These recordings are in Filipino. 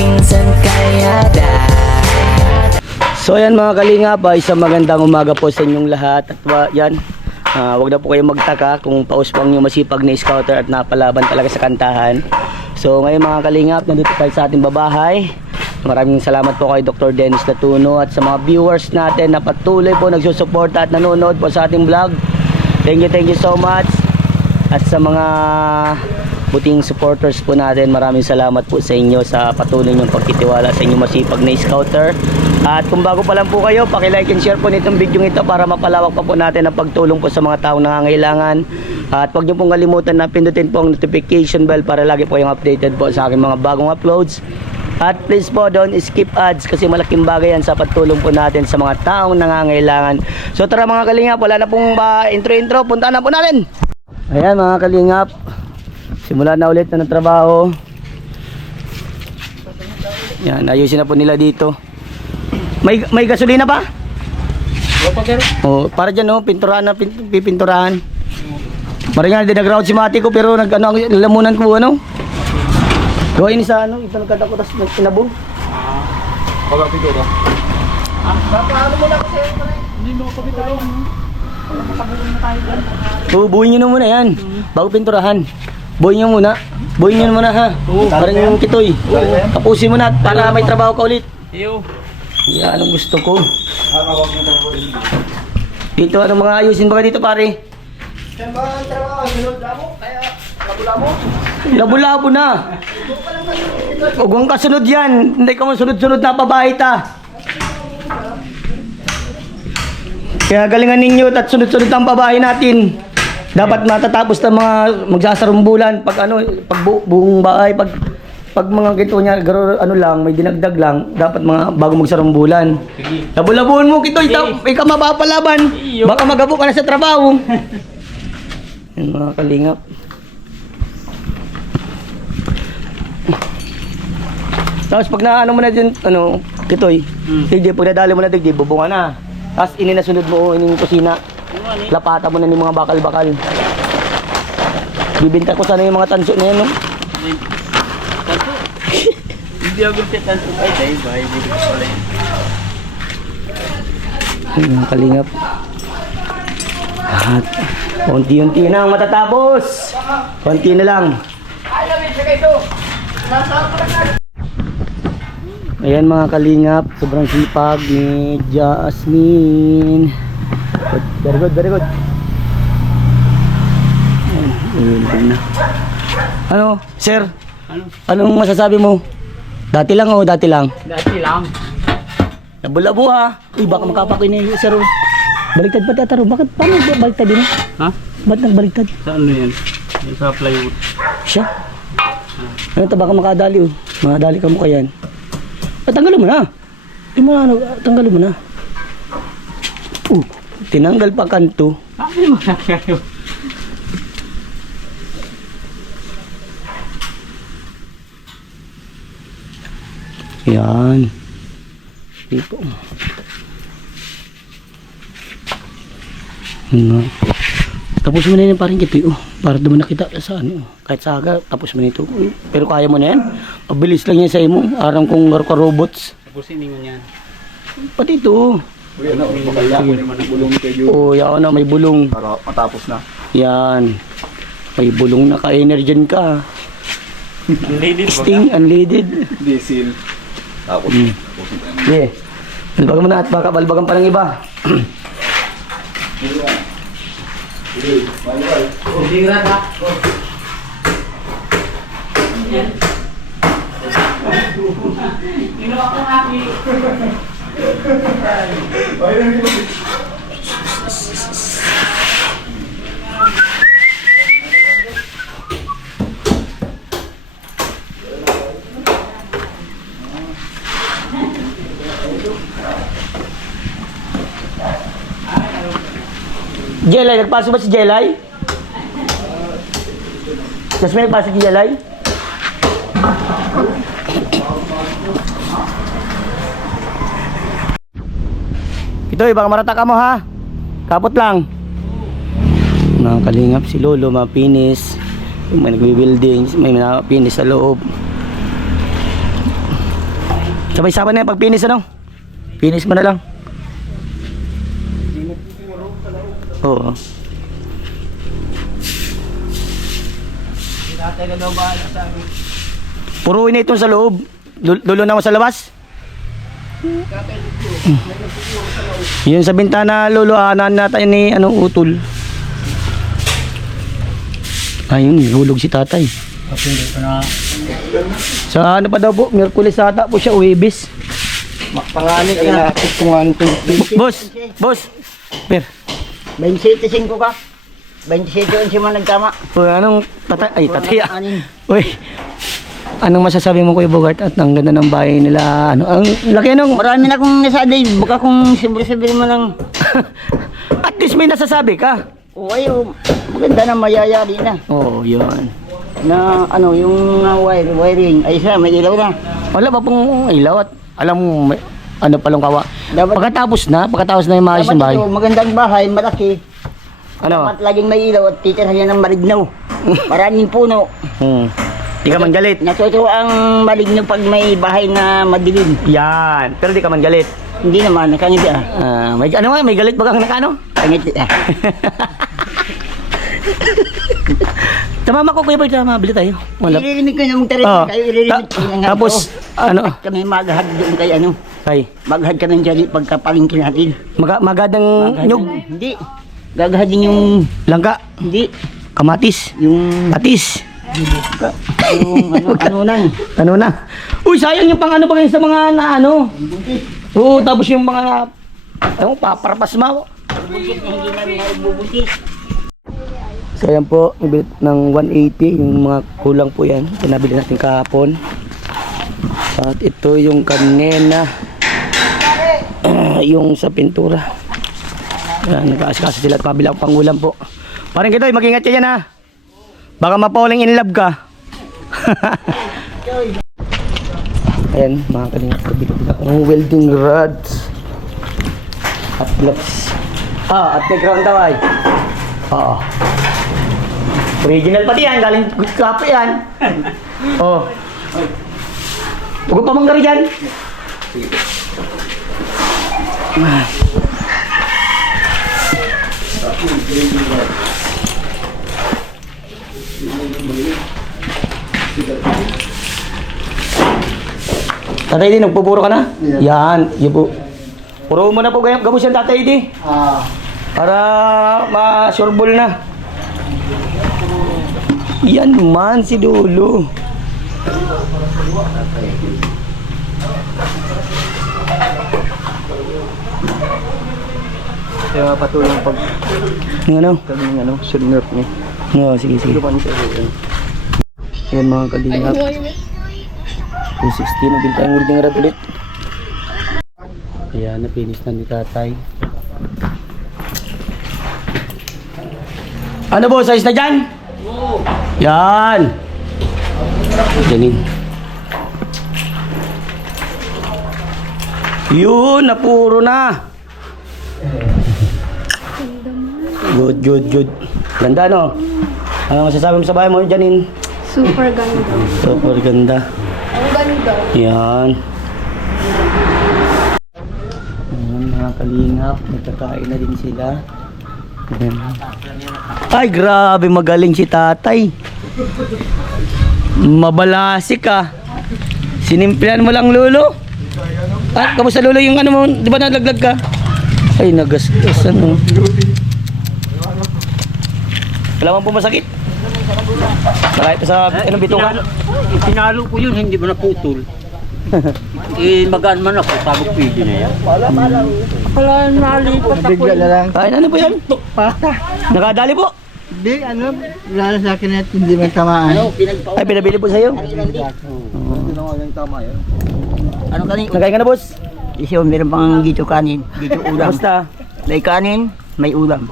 minsan kaya So ayan mga kalingap, isang magandang umaga po sa inyong lahat. At yan, wag na po kayong magtaka kung pauspang yung masipag na scouter at napalaban talaga sa kantahan. So ngayon mga kalingap, nandito tayo sa ating babahay. Maraming salamat po kay Dr. Dennis Latuno at sa mga viewers natin na patuloy po nagsusuporta at nanonood po sa ating vlog. Thank you so much. At sa mga buting supporters po natin, maraming salamat po sa inyo sa patuloy niyong pagtitiwala sa inyong masipag na scouter. At kung bago pa lang po kayo, paki-like and share po nitong video ito para mapalawak pa po natin ang pagtulong po sa mga taong nangangailangan. At huwag niyo pong kalimutan na pindutin po ang notification bell para lagi po yung updated po sa aking mga bagong uploads. At please po, don't skip ads kasi malaking bagay yan sa pagtulong po natin sa mga taong nangangailangan. So tara mga kalingap, wala na pong intro, puntaan na po natin. Ayan mga kalingap, simula na ulit na ng trabaho. Yan, ayusin na po nila dito. May gasolina pa? Oh, para dyan oh, pinturahan na pipinturahan. Maringan din nag-round si Mati ko pero nag-ano ang lamunan ko ano. Gawin sa ano, ito nagkatakutas nagtinabo. Wala pintura. Paano mo na kasi Hindi mo kapit ako. Makabuhin na tayo dyan. Oo, buhin nyo na muna yan. Bago pinturahan. Buhin nyo muna. Buhin nyo muna ha. Parang yung kitoy. Tapusin mo na para may trabaho ka ulit. Iyo. Yan ang gusto ko. Dito anong mga ayusin ba dito pare? Yan ba ang trabaho? Sunod labo? Kaya labo-labo? Labo-labo na. Huwag kang kasunod yan. Hindi ka masunod-sunod na pabahita. Kaya galingan ninyo at sunod-sunod ang pabahay natin. Dapat matatapos ng mga magsasarumbulan pag ano, pag buong bahay, pag mga ganito niya, ano lang, may dinagdag lang, dapat mga bago magsarumbulan. Labo-labuhan mo kito, ikaw mapapalaban. Baka magabo ka na sa trabaho. Yan mga kalingap. Tapos pag naano mo na din, ano, kitoy, digdi, pag nadali mo na digdi, bubunga na. Tapos ininasunod mo yung kusina. Lapata mo na yung mga bakal-bakal. Bibinta ko sana yung mga tanso na yan, no? Tanso? Hindi ako siya tanso. Ay, dahil ba? Hindi ko pala yun. Mga kalingap. At konti-unti na ang matatapos. Konti na lang. Ayan mga kalingap, sobrang sipag ni Jasmine. Very good, very good. Ayan na. Ano, sir? Ano? Anong masasabi mo? Dati lang o dati lang? Dati lang. Nabulabo ha. Uy, baka makapakoy na yung sir. Baliktad pa tataro. Bakit? Paano baliktad din? Ha? Ba't nagbaliktad? Sa ano yan? Yung sa plywood. Siya? Ano ito? Baka makadali oh. Makadali ka mo kayan. Tanggalin mo na. Di mo na, tanggalin mo na. Tinanggal pa kanto. Bakit mo na kayo? Yan. Dito. Tapos mo na yun parang kito. Para doon nakita sa ano. Kahit sa aga, tapos mo nito. Pero kaya mo na yan. Mabilis lang yan sa imo. Arang kong robots. Tapusin mo yan. Pati ito. Uy, ano? Bakala ko naman ang bulong kayo. Oo, yan na. May bulong. Para matapos na. Yan. May bulong na ka-energen ka. Unleaded ba? Sting, unleaded. Diesel. Tapos. Yeah. Balbagan mo na at baka balbagan pa ng iba. Hindi rin ha? Ginawa ko happy. Jelay, nagpasok ba si Jelay? Jasmine, nagpasok si Jelay? Ito, baka marataka mo ha. Kapot lang. Mga kalingap si Lolo, mapinis. May nagbi-building, may napinis sa loob. Sabay-sabay na yan pag finish ano? Finish mo na lang. Oo. Tatay na daw ba sa amin? Puruin na ito sa loob. Dulo na ako sa labas. Yun sa bintana lolo, natin ni ano, utol. Ayun, hulog si tatay. Hindi ko na. Sa ano pa daw po, Miyerkules ata po siya, Huwebes. Panganit na. Kung ano ito. Boss. Per. 27 ka. 27 siya man nagtama. O, anong tatay? Ay, tatay. Anin. Uy. Anong masasabi mo Kuya Bogart at ang ganda ng bahay nila? Ano, ang laki nung Marami na akong nasabi. Baka kung sabi mo lang. at least may nasasabi ka. O ayo, maganda na mayayari na. Oo, yun. Na ano, yung wiring. Ay isa, may ilaw na. Wala pa pong ilaw at alam mo, may, ano palong kawa. Dapat- Pagkatapos na yung maayos ng bahay. Dapat ito, magandang bahay, malaki. Ano? Dapat laging may ilaw at titirhan niya ng malignaw. Maraming puno. Di ka man galit. Natutuwa ang malignaw pag may bahay na madilim. Yan. Pero di ka man galit. Hindi naman, nakangiti ah. May ano nga, may galit ba kang nakano? Nakangiti ah. Tamama ko Kuya Bogart, mabili tayo. Wala. Ililinig ko yung tarit Oo. kayo, ililinig ko yung Tapos, ano? kami maghahad doon kay ano. Kay, Maghahad kami dyan pagkapalingkin natin. magadang nyug, Hindi. Gagahadin yung, langka, hindi. kamatis, Yung, patis. yung ano nang. Ano na? Uy, sayang yung pang ano pa sa mga na ano. Oo, tapos yung mga ano, paparpas mo. Bukit na hindi namin naibubutis. So yan po, nabili ng 180, yung mga kulang po yan. Pinabili natin kahapon. At ito yung kanina, yung sa pintura. Yan, nag-aasikasa sila at pabila ang pangulam po. Parang Kitoy, mag-ingat ka yan ha. Baka mapauling in love ka. Ayan, mga kalingap, kabila-bila ang welding rods. At gloves. At may ground daw ay. Oo. Original pati yan, galing kapo yan. Oh. Huwag pa manggari dyan. Tatay di, nagpupuro ka na? Yan, yun po. Puro mo na po gabos yan tatay di. Para ma-sureball na. Yan man si Dulo. Kaya patuloy pag Yung ano? kaming ano, sunod niya. No, sige, sige. Yan mga kalingap. 260, nabili tayong welding rod ulit. Ayan, na-finish na ni tatay. Ano po, size na dyan? Yan. Ganin. Yun, napuro na. Good, good, good. Ganda no? Ano masasabi mo sa bahay mo, Janine? Super ganda. Super ganda. Ang ganda. Yan. Ayan, mga kalingap. Nagkakain na din sila. Ayan. Ay, grabe magaling si tatay. Mabalasik ka. Sinimplihan mo lang lolo. Ah, kamusta lolo yung ano mo? Di ba nalaglag ka? Ay, nagasgas ano. Wala man po masakit. Marami pa sa anong bitungan. Pinalo ko yun, hindi mo naputol. Magaan man ako, sabog pwede na yan. Wala, nalipat ako. Bigla na lang. Ay, ano po yan? Pata. Nakadali po. Hindi, ano, lalo sa akin at hindi man tamaan. Ano, Ay, pinabili po sa'yo. Ano kanin? Nakain ka na, boss? Isyo, meron pang dito kanin. Dito ulam. Basta. May kanin, may ulam.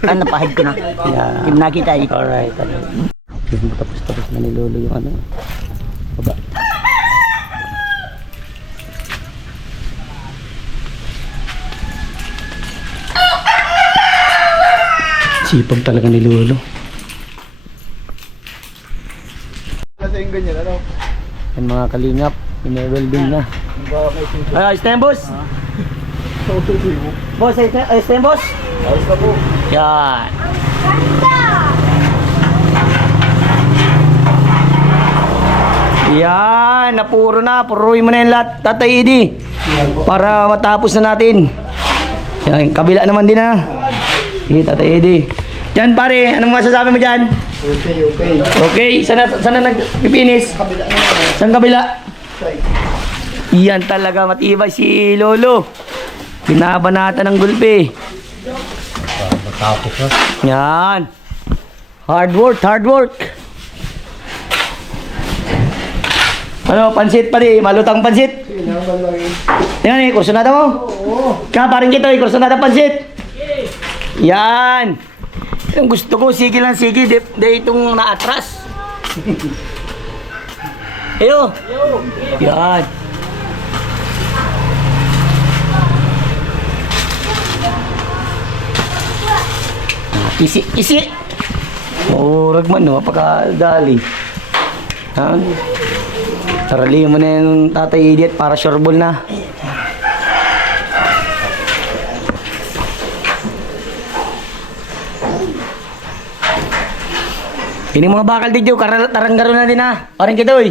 Napahid ko na. Yeah. Tim na kita eh. Alright. Tapos na ni Lolo yung ano. Baba. Sipag talaga ni Lolo. Nasa yung ganyan, ano? Yan mga kalingap. Pine-welding na. Ayos na yan, boss. Boss, ayos na yan, boss. Ayos na po. Yan. Yan, napuro na. Puruin mo na yung lahat, Tatay Edi. Para matapos na natin. Yan, kabila naman din na. Sige, Tatay Edi. Yan pare, anong masasabi mo dyan? Okay. Okay, sana nagpipinis? Saan kabila? Yan talaga, matibay si Lolo. Binabanatan ng gulpi. Matapos na. Yan. Hard work, hard work. Ano, pansit pa rin, malutang pansit. Yan eh, kursunada mo? Oo. Paring kito eh, kursunada pansit. Yan. Yung gusto ko, sige lang, sige. De itong naatras. Ayo. Yan. Isi. Murag man, no? Apakadali. Yan. Sarali mo na yung Tatay Edi at para sureball na. Ini mga bakal dito, taranggaro na din ha. Parang kitoy.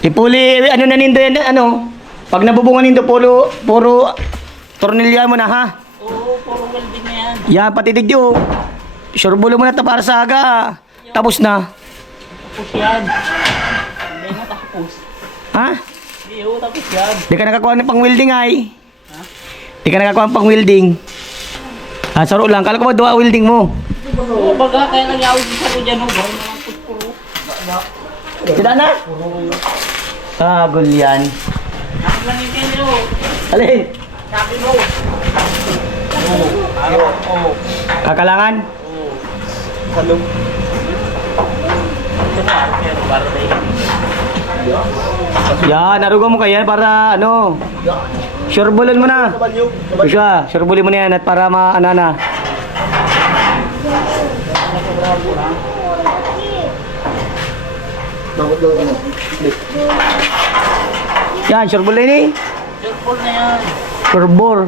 Ipuli, ano na nindo yan, ano? Pag nabubungan nindo, puro tornilya mo na ha. Oo, puro welding na yan. Yan, pati dito. Sureball mo na ito para sa aga. Tapos na. Tapos yan. Hindi na tapos. Ha? Hindi, oo, tapos yan. Di ka nakakuha ng pang-welding ay. Ha? Di ka nakakuha ng pang-welding. Ah, saro lang. Kala ko ba duwa welding mo? Oo, baga, kaya nagyawag sa ko dyan, oh. Gawin naman puro. Sila na? Ah, gulyan. Ang langin nyo. Alin? Sabi mo. Oo, araw, oo. Kakalangan? Oo. Hello. Ito na, araw kaya para na yun. Yan, narugo mo kaya para ano? Sureballan mo na. Siya, sureballin mo na yan at para maana na. Yan, sureballin eh. Circle na yan. Sureball.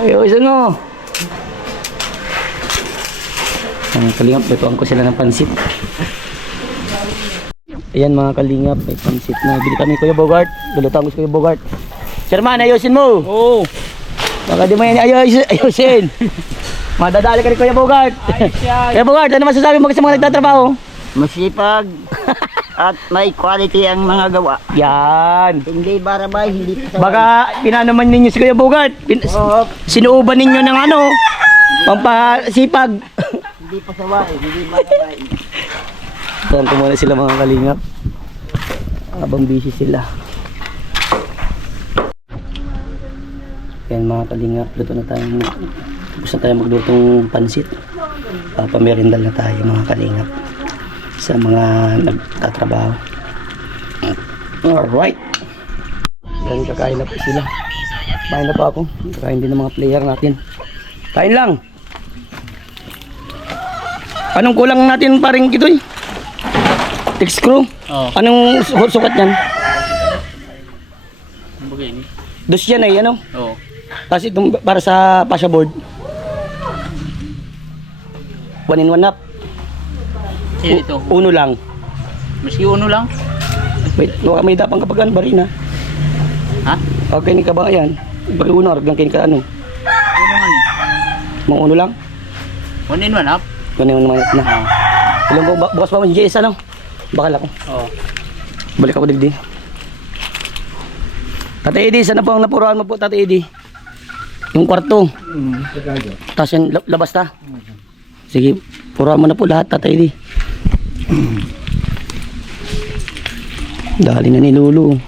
Ayos ano. Ang kalingap, lutuan ko sila ng pansit. Ayan mga kalingap, may pansit na bili kami Kuya Bogart. Lulutuan ko si Kuya Bogart. Sherman, ayusin mo. Oo. Baka di mo yan ayusin. Madadali ka ni Kuya Bogart. Ayos yan. Kuya Bogart, ano masasabi mo sa mga nagtatrabaho? Masipag at may quality ang mga gawa. Yan. Hindi barabay, hindi pasaway. Baka pinanaman ninyo si Kuya Bogart. Sinuuban ninyo ng ano, pampasipag. Hindi pasaway, hindi barabay. Saan ko muna sila mga kalingap. Habang busy sila. Yan mga kalingap, luto na tayo. Tapos na tayo maglutong pansit. Papamerindal na tayo mga kalingap. Sa mga nagtatrabaho. Alright. Yan, kakain na po sila. Kain na pa ako. Kakain din ng mga player natin. Kain lang. Anong kulang natin paring kitoy? X-screw? Oo. Anong sukat yan? Ang bagay ni. Dos yan ay ano? Oo. Tapos itong para sa pasha board. 1 in 1 up. Sino ito? Uno lang. Maski uno lang? Wait, may dapang kapag ano, barina. Ha? Okay ni ka ba yan? Pag uno, arag lang kain ka ano? Uno man eh. Mga uno lang? 1 in 1 up? Ganun naman na. Oo. Ilang po, bukas pa mo si JS ano? Bakal ako. Oo. Balik ako digdi. Tatay Edi, sana po ang napuruan mo po, Tatay Edi? Yung kwarto. Tapos yung labas ta. Sige, puruan mo na po lahat, Tatay Edi. Dali na ni Lulu.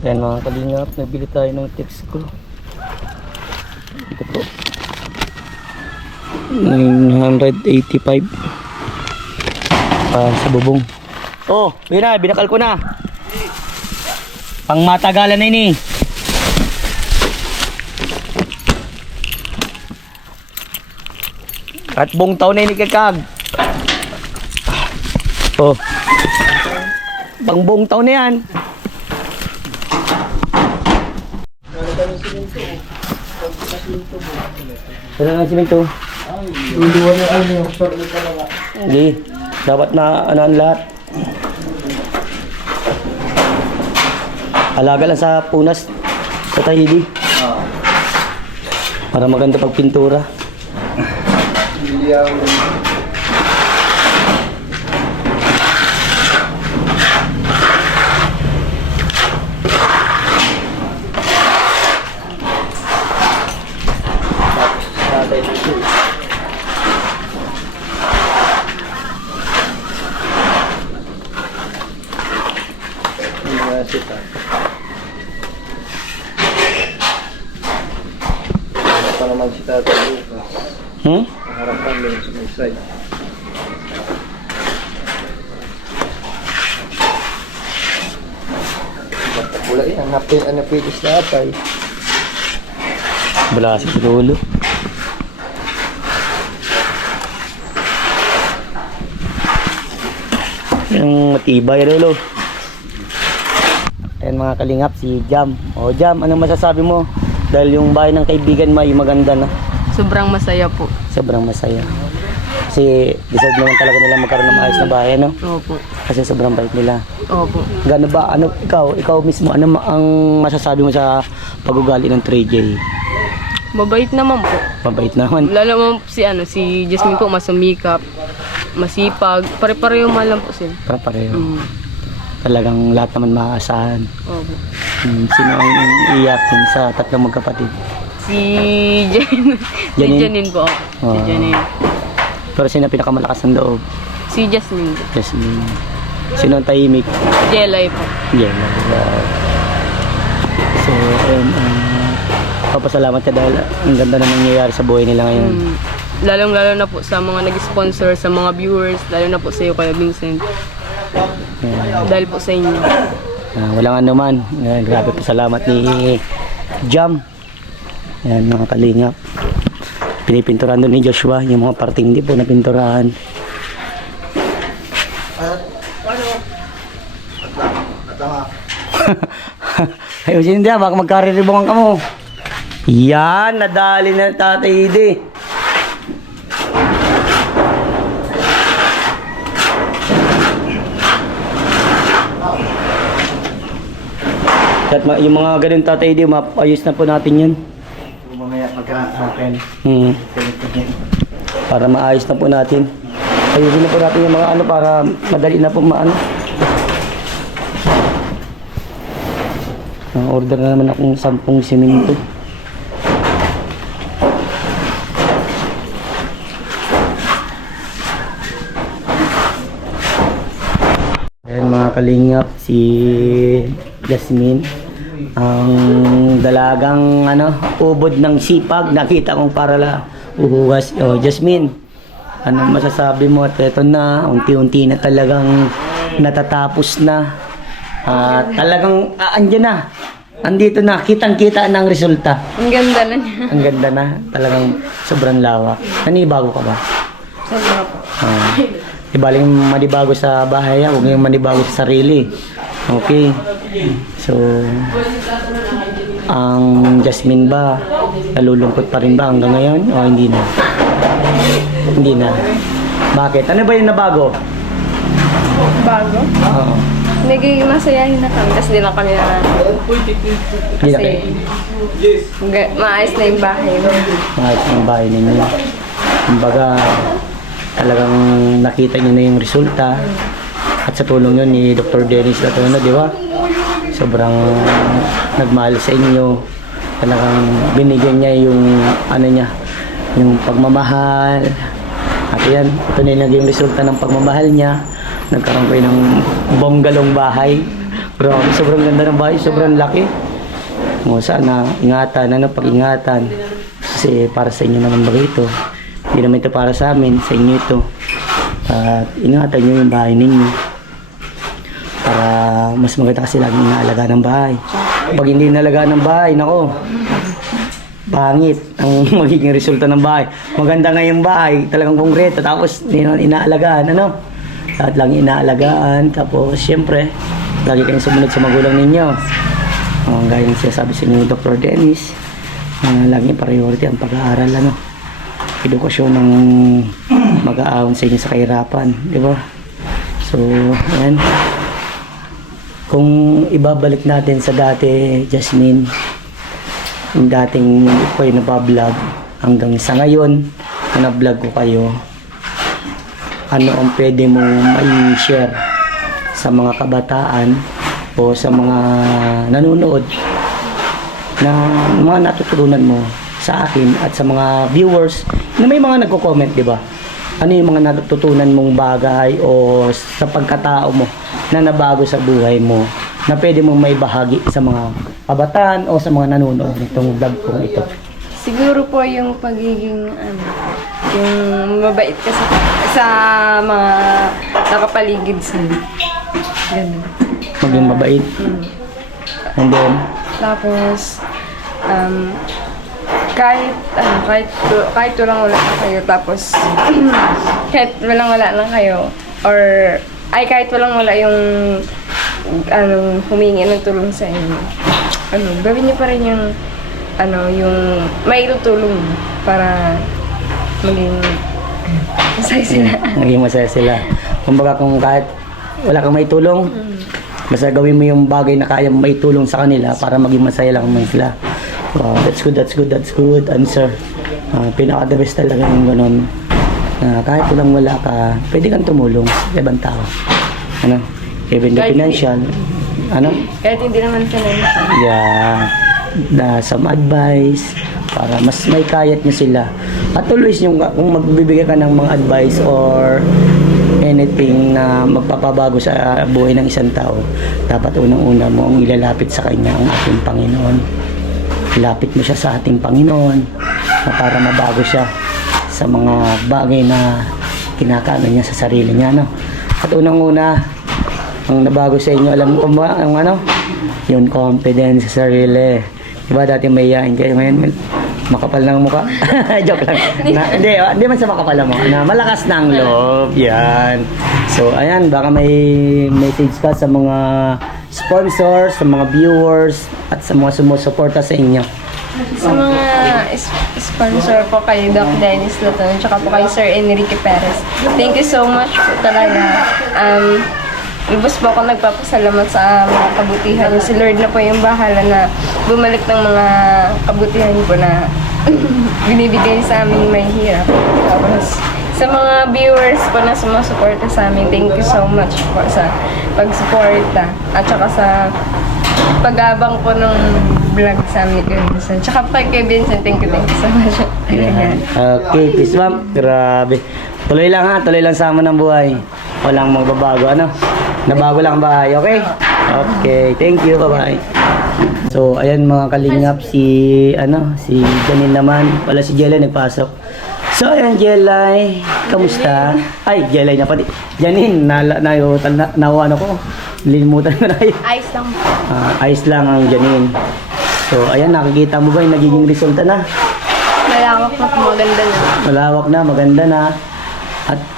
Ayan mga kalingap, nagbili tayo ng text ko. Ito po. 985 sa bubong. Oh, yun na, binakal ko na. Pang matagalan na ini. At buong taon na ini kagkag. Oh. Pang buong taon na yan. Wala nga simento. Hindi. Dapat na ano ang lahat. Alaga lang sa punas. Sa tahidi. Para maganda pag pintura. Pa naman si Tata Lucas. Harapan lang sa may side. Wala yan, hanapin ang napilis na atay. Wala sa dulo. Yung matibay lolo. Ayan mga kalingap, si Jam. O Jam, anong masasabi mo? Dahil yung bahay ng kaibigan mo ay maganda na. Sobrang masaya po. Sobrang masaya. Kasi deserve naman talaga nila magkaroon ng maayos na bahay, no? Opo. Kasi sobrang bait nila. Opo. Gano ba, ano, ikaw mismo, ano ang masasabi mo sa pag-ugali ng 3J? Mabait naman po. Mabait naman. Lalo naman po si Jasmine po, masumikap, masipag. Pare-pareho man lang po sila. Parang pareho. Talagang lahat naman maaasahan. Opo. Sino ang iyakin sa tatlong magkapatid? Si Janine. Si Janine? Janine po. Si Ah. Janine. Pero sino ang pinakamalakas ng loob? Si Jasmine po. Jasmine. Sino ang tahimik? Jelay po. Yeah. So, ayun, papasalamat ka dahil ang ganda na nangyayari sa buhay nila ngayon. Lalong-lalo na po sa mga nag-sponsor, sa mga viewers, lalo na po sa iyo, Kuya Vincent. Dahil po sa inyo. Walang ano man. Grabe po salamat ni Jam. Ayan mga kalingap. Pinipinturahan doon ni Joshua yung mga parting hindi po napinturahan. Ayusin din, baka magkariribungan ka mo. Yan, nadali na Tatay Ide. At yung mga ganun Tatay Ide, ayos na po natin yun. Mamaya magkakakin. Para maayos na po natin. Ayusin na po natin yung mga ano para madali na po maano. Order na naman akong 10 simento. Ayan mga kalingap, si Jasmine. Ang dalagang ano, ubod ng sipag. Nakita kong para uhuwas. Oh, Jasmine, anong masasabi mo? At ito na, unti-unti na talagang natatapos na. Talagang andyan na. Andito na, kitang-kita na ang resulta. Ang ganda na niya. Ang ganda na, talagang sobrang lawak. Nanibago ka ba? Sobra po. Ibaling manibago sa bahay, huwag yung manibago sa sarili. Okay. So, ang Jasmine ba, nalulungkot pa rin ba hanggang ngayon? O hindi na? Hindi na. Bakit? Ano ba yung nabago? Bago? Oo. Nagiging masayahin na kami, kasi di na kami na Hindi na kayo. maayos na yung bahay. Maayos ang bahay ninyo. Kumbaga, talagang nakita nyo na yung resulta. At sa tulong yun ni Dr. Dennis Latono, di ba? Sobrang nagmahal sa inyo. Talagang binigyan niya yung ano niya, yung pagmamahal. At yan, ito na yung naging resulta ng pagmamahal niya. Nagkaroon kayo ng bonggalong bahay. Grabe, sobrang ganda ng bahay, sobrang laki. O sana, ingatan, pag-ingatan. Kasi para sa inyo naman ba ito? Hindi naman ito para sa amin, sa inyo ito. At ingatan nyo yung bahay ninyo. Para mas maganda kasi laging inaalagaan ng bahay. Pag hindi inaalagaan ng bahay, nako, pangit ang magiging resulta ng bahay. Maganda nga yung bahay, talagang konkreto, tapos hindi naman inaalagaan, ano? Lahat lang inaalagaan. Tapos, syempre, lagi kayong sumunod sa magulang ninyo. Gaya ng sinasabi sa inyo, Dr. Dennis, laging priority ang pag-aaral, ano? Edukasyon ng mag-aawon sa inyo sa kahirapan, di ba? So, ayan. Kung ibabalik natin sa dati, Jasmine, yung dating ko yung nabablog, hanggang sa ngayon, na vlog ko kayo, ano ang pwede mo mai-share sa mga kabataan o sa mga nanonood na mga natutunan mo sa akin at sa mga viewers na may mga nagko-comment, di ba? Ano yung mga natutunan mong bagay o sa pagkatao mo na nabago sa buhay mo na pwede mong may bahagi sa mga kabataan o sa mga nanonood nitong vlog kong ito? Siguro po yung pagiging, yung mabait ka sa mga nakapaligid sa'yo. Ganun. Maging mabait. And then, Tapos, kahit walang-wala lang kayo, tapos, kahit walang-wala lang kayo, or, kahit walang-wala yung, humingi ng tulong sa inyo, gawin niyo pa rin yung, yung may tutulong para maging masaya sila. naging masaya sila. Kumbaga kung kahit wala kang may tulong, basta gawin mo yung bagay na kaya mo may tulong sa kanila para maging masaya lang naman sila. Wow, that's good answer. Pinaka-the best talaga yung ganun. Kahit walang wala ka, pwede kang tumulong sa ibang tao. Even the financial. Kahit hindi naman financial. Yeah. Some advice para mas may kayat nyo sila. At always yung kung magbibigay ka ng mga advice or anything na magpapabago sa buhay ng isang tao, dapat unang-una mo ang ilalapit sa kanya ang ating Panginoon. Ilapit mo siya sa ating Panginoon na para mabago siya sa mga bagay na kinakaano niya sa sarili niya, no? At unang-una, ang nabago sa inyo, alam mo ba ang yung confidence sa sarili. Diba dati mayayain kayo, ngayon makapal ng mukha. Joke lang. Hindi man sa makapal mo. Malakas ng loob. Yan. So, ayan, baka may message ka sa mga sponsors, sa mga viewers, at sa mga sumusuporta sa inyo. Sa mga sponsor po kay Doc Dennis Laton, tsaka po kay Sir Enrique Perez. Thank you so much po talaga. Lubos po ako nagpapasalamat sa mga kabutihan niyo. Si Lord na po yung bahala na bumalik ng mga kabutihan po na binibigay sa amin may hirap. Tapos, sa mga viewers po na sumusuporta sa amin, thank you so much po sa pagsuporta. At saka sa pag-abang po ng vlog sa amin kay Vincent. Tsaka po kay Vincent, thank you so much. Okay, peace ma'am. Grabe. Tuloy lang tuloy lang sa amin ng buhay. Walang magbabago, Nabago lang ang bahay, okay? Okay, thank you, bye-bye. So, ayan mga kalingap, si Janine naman. Wala si Jelay, nagpasok. So, ayan Jelay, kamusta? Ay, Jelay na pati. Janine, nawa ko. Lilimutan ko na kayo. Ayos lang po. Ayos lang ang Janine. So, ayan, nakikita mo ba yung nagiging resulta na? Malawak na po, maganda na. Malawak na, maganda na.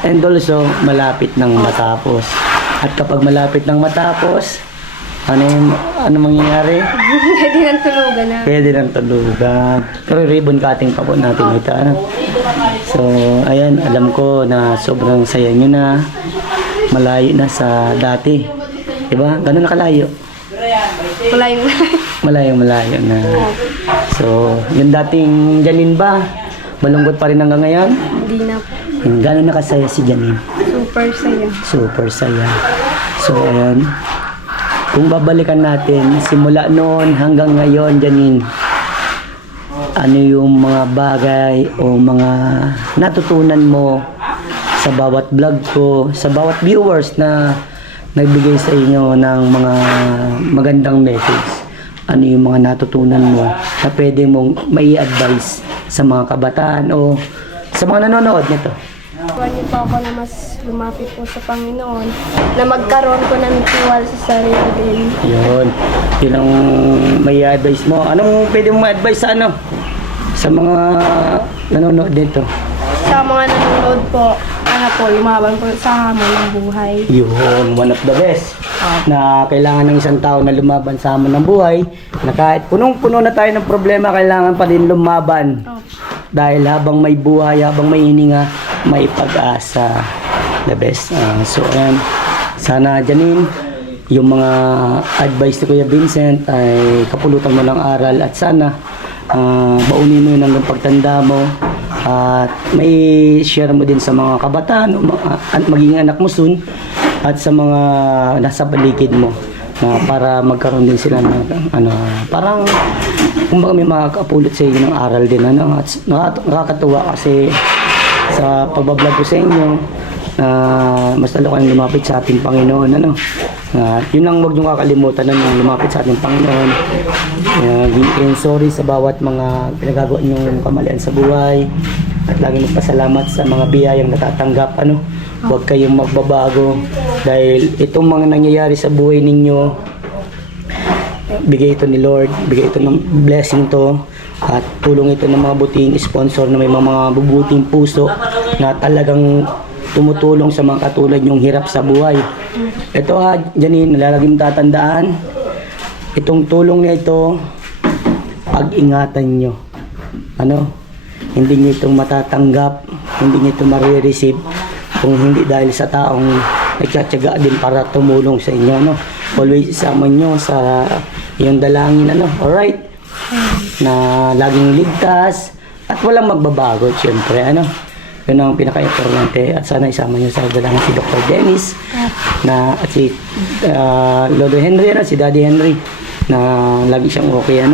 And also, malapit nang matapos. At kapag malapit nang matapos, ano mangyayari? Pwede nang tulugan na. Pwede nang tulugan. Pero ribbon cutting pa po natin ito. So, ayan, alam ko na sobrang saya nyo na. Malayo na sa dati. Diba? Ganun na kalayo. Malayo na. So, yung dating Janine ba? Malungkot pa rin hanggang ngayon? Hindi na po. Gano'n nakasaya si Janine? Super saya. So, ayan. Kung babalikan natin, simula noon hanggang ngayon, Janine, ano yung mga bagay o mga natutunan mo sa bawat vlog ko, sa bawat viewers na nagbigay sa inyo ng mga magandang message? Ano yung mga natutunan mo na pwede mong may advice sa mga kabataan o sa mga nanonood nito? Kuhan niyo po ako na mas lumapit po sa Panginoon, na magkaroon ko ng tiwala sa sarili din. Yun. Yun ang may advice mo. Anong pwede mong ma-advise sa sa mga nanonood dito? Sa mga nanonood bukod po, lumaban po sa hamon ng buhay. Yun, one of the best. Na kailangan ng isang tao na lumaban sa hamon ng buhay. Na kahit punong-puno na tayo ng problema, kailangan pa din lumaban. Dahil habang may buhay, habang may hininga, may pag-asa. The best. So, ayan. Sana, Janine, yung mga advice ni Kuya Vincent ay kapulutan mo ng aral at sana baunin mo yun hanggang pagtanda mo at may share mo din sa mga kabataan at maging anak mo soon at sa mga nasa paligid mo para magkaroon din sila ng parang kumbaga may makakapulot sa inyo ng aral din at nakakatuwa kasi sa pagbablog ko sa inyo mas lalo kayong lumapit sa ating Panginoon yun ang huwag nyo kakalimutan lumapit sa ating Panginoon and sorry sa bawat mga pinagagawa nyong kamalian sa buhay at lagi magpasalamat sa mga biyayang natatanggap huwag kayong magbabago dahil itong mga nangyayari sa buhay ninyo bigay ito ni Lord, bigay ito ng blessing to at tulong ito ng mga buting sponsor na may mga bubuting puso na talagang tumutulong sa mga katulad yung hirap sa buhay. Ito Janine, nalalaging tatandaan, itong tulong na ito, pag-ingatan nyo. Hindi nyo itong matatanggap, hindi nyo itong marireceive kung hindi dahil sa taong nagtsatsaga din para tumulong sa inyo. Always isama nyo sa iyong dalangin. Alright? Na laging ligtas at walang magbabago, siyempre. Yun ang pinaka-importante at sana isama nyo sa dalangin si Dr. Dennis at si Lolo Henry si Daddy Henry na lagi siyang okay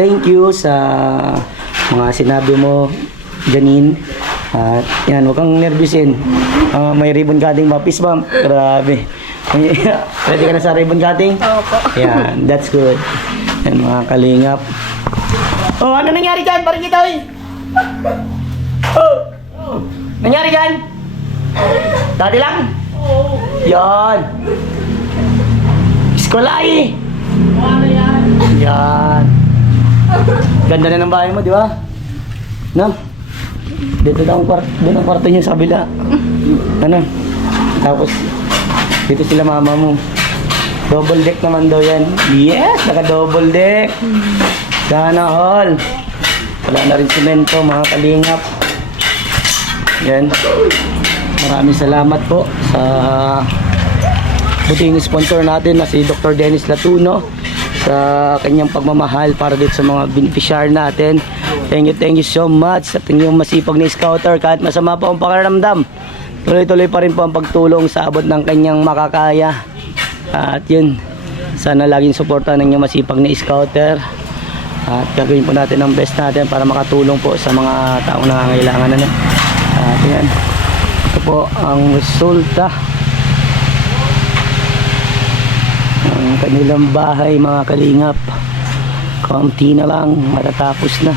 thank you sa mga sinabi mo Janine at yan, huwag kang nervyusin may ribbon cutting mapis ma'am, grabe ready ka na sa ribbon cutting? Opo. Yan, that's good yan mga kalingap ano nangyari dyan? Parang kita nangyari dyan? Dati lang? Yan. Eskolay. Yan. Ganda na ng bahay mo, di ba? Dito daw ang kwarto niyo sa kabila. Tapos, dito sila mama mo. Double deck naman daw yan. Yes, naka-double deck. Sana all. Wala na rin semento, mga kalingap. Yan. Maraming salamat po sa buting sponsor natin na si Dr. Dennis Latuno sa kanyang pagmamahal para dito sa mga beneficiary natin. Thank you so much sa inyong masipag na scouter kahit masama pa ang pakiramdam. Tuloy-tuloy pa rin po ang pagtulong sa abot ng kanyang makakaya. At yun, sana laging suportahan ng inyong masipag na scouter. At gagawin po natin ang best natin para makatulong po sa mga taong nangangailangan At yan, ito po ang resulta ng kanilang bahay mga kalingap. Kaunti na lang, matatapos na.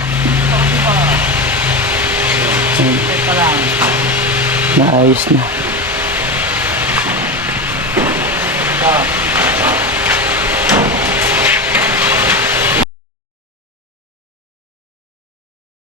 Naayos na.